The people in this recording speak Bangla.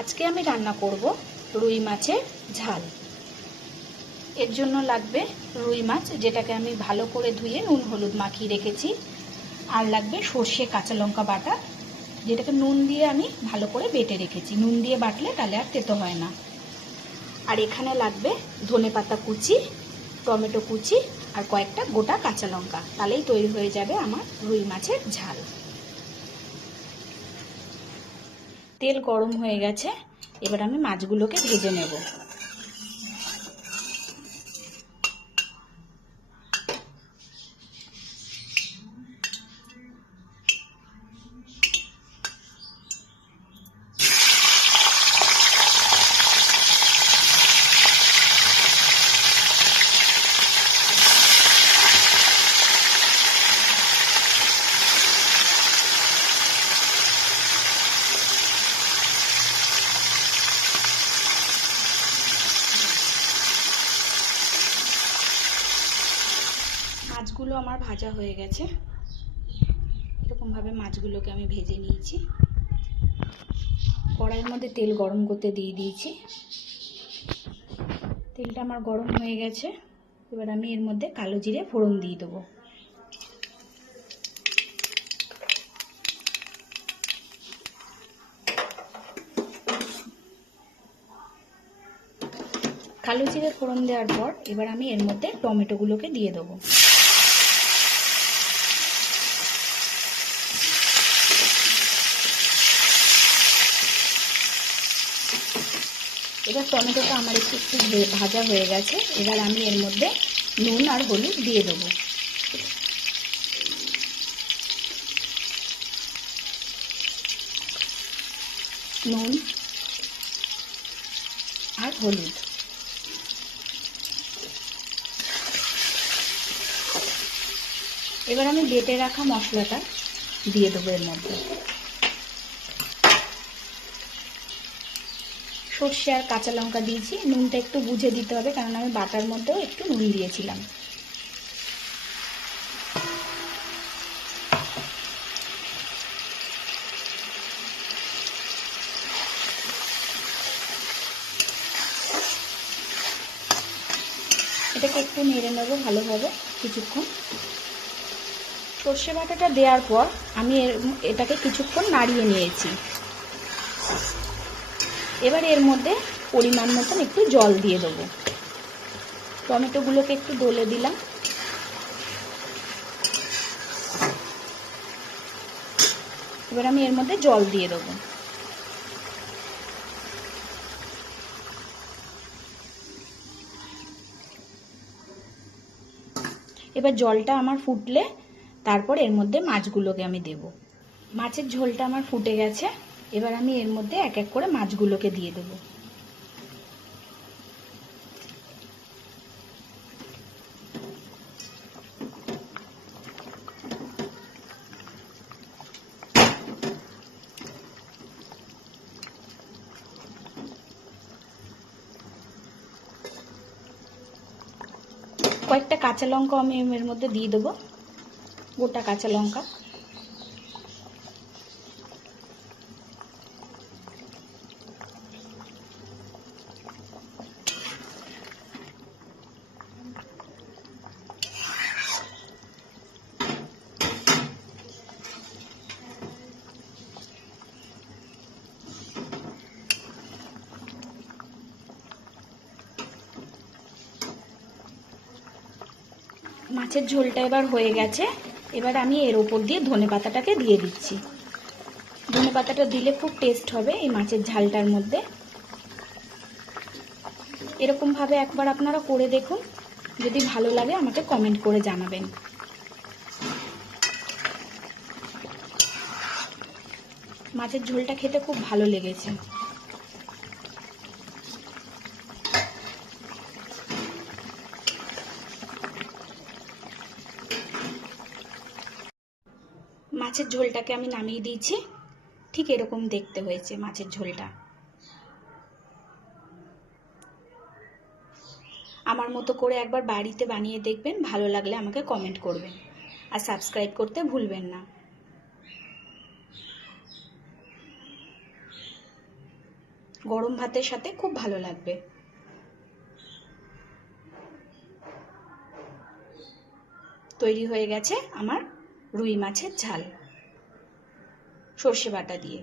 আজকে আমি রান্না করব রুই মাছের ঝাল। এর জন্য লাগবে রুই মাছ, যেটাকে আমি ভালো করে ধুয়ে নুন, হলুদ মাখিয়ে রেখেছি। আর লাগবে সর্ষে কাঁচা লঙ্কা বাটা যেটাকে নুন দিয়ে আমি ভালো করে বেটে রেখেছি। নুন দিয়ে বাটলে তাহলে আর তেতো হয় না। আর এখানে লাগবে ধনে পাতা কুচি, টমেটো কুচি আর কয়েকটা গোটা কাঁচা লঙ্কা। তাহলেই তৈরি হয়ে যাবে আমার রুই মাছের ঝাল। তেল গরম হয়ে গেছে এবার আমি মাছগুলোকে ভেজে নেব। মাছগুলো আমার ভাজা হয়ে গেছে। এরকমভাবে মাছগুলোকে আমি ভেজে নিয়েছি। কড়াইয়ের মধ্যে তেল গরম করতে দিয়ে দিয়েছি। তেলটা আমার গরম হয়ে গেছে। এবার আমি এর মধ্যে কালো জিরে ফোড়ন দিয়ে দেবো। কালো জিরে ফোড়ন দেওয়ার পর এবার আমি এর মধ্যে টমেটোগুলোকে দিয়ে দেবো। এবার টমেটোটা আমার একটু একটু ভাজা হয়ে গেছে। এবার আমি এর মধ্যে নুন আর হলুদ দিয়ে দেবো। নুন আর হলুদ। এবার আমি বেটে রাখা মশলাটা দিয়ে দেবো এর মধ্যে। সর্ষে আর কাঁচা লঙ্কা দিয়েছি। নুনটা একটু বুঝে দিতে হবে, কারণ আমি বাটার মধ্যেও একটু নুন দিয়েছিলাম। এটাকে একটু নেড়ে নেব ভালোভাবে কিছুক্ষণ। সর্ষে বাটাটা দেওয়ার পর আমি এটাকে কিছুক্ষণ নাড়িয়ে নিয়েছি। এবার এর মধ্যে পরিমাণ মতন একটু জল দিয়ে দেবো। টমেটোগুলোকে একটু ডলে দিলাম। এবার আমি এর মধ্যে জল দিয়ে দেবো। এবার জলটা আমার ফুটলে তারপর এর মধ্যে মাছগুলোকে আমি দেব। মাছের ঝোলটা আমার ফুটে গেছে। এবার আমি এর মধ্যে এক এক করে মাছগুলোকে দিয়ে দেবো। কয়েকটা কাঁচা লঙ্কা আমি এর মধ্যে দিয়ে দেবো। গোটা কাঁচা লঙ্কা। মাছের ঝোলটা এবার হয়ে গেছে। এবার আমি এর ওপর দিয়ে ধনে পাতাটাকে দিয়ে দিচ্ছি। ধনে পাতাটা দিলে খুব টেস্ট হবে এই মাছের ঝালটার মধ্যে। এরকমভাবে একবার আপনারা করে দেখুন। যদি ভালো লাগে আমাকে কমেন্ট করে জানাবেন। মাছের ঝোলটা খেতে খুব ভালো লেগেছে। মাছের ঝোলটাকে আমি নামিয়ে দিয়েছি। ঠিক এরকম দেখতে হয়েছে মাছের ঝোলটা। আমার মতো করে একবার বাড়িতে বানিয়ে দেখবেন, ভালো লাগলে আমাকে কমেন্ট করবেন। আর সাবস্ক্রাইব করতে ভুলবেন না। গরম ভাতের সাথে খুব ভালো লাগবে। তৈরি হয়ে গেছে আমার রুই মাছের ঝাল। সর্ষে বাটা দিয়ে।